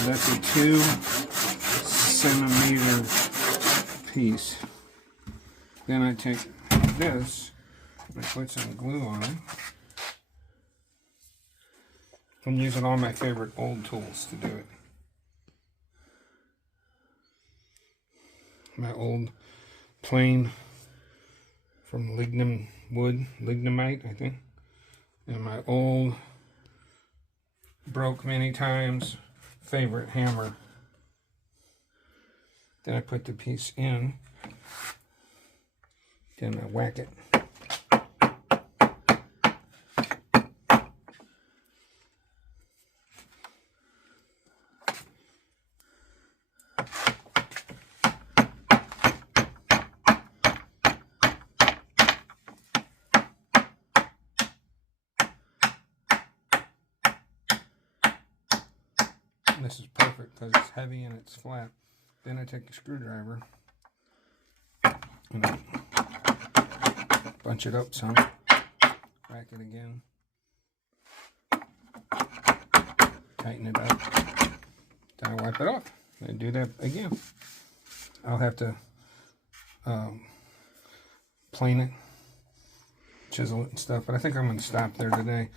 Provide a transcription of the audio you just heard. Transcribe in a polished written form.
So that's a 2 centimeter piece. Then I take this and I put some glue on it. I'm using all my favorite old tools to do it. My old plane from Lignum wood, Lignumite, I think. And my old, broke many times, favorite hammer. Then I put the piece in. Then I whack it. This is perfect because it's heavy and it's flat. Then I take the screwdriver and I bunch it up some, whack it again, tighten it up, then I wipe it off and do that again. I'll have to plane it, chisel it and stuff, but I think I'm going to stop there today.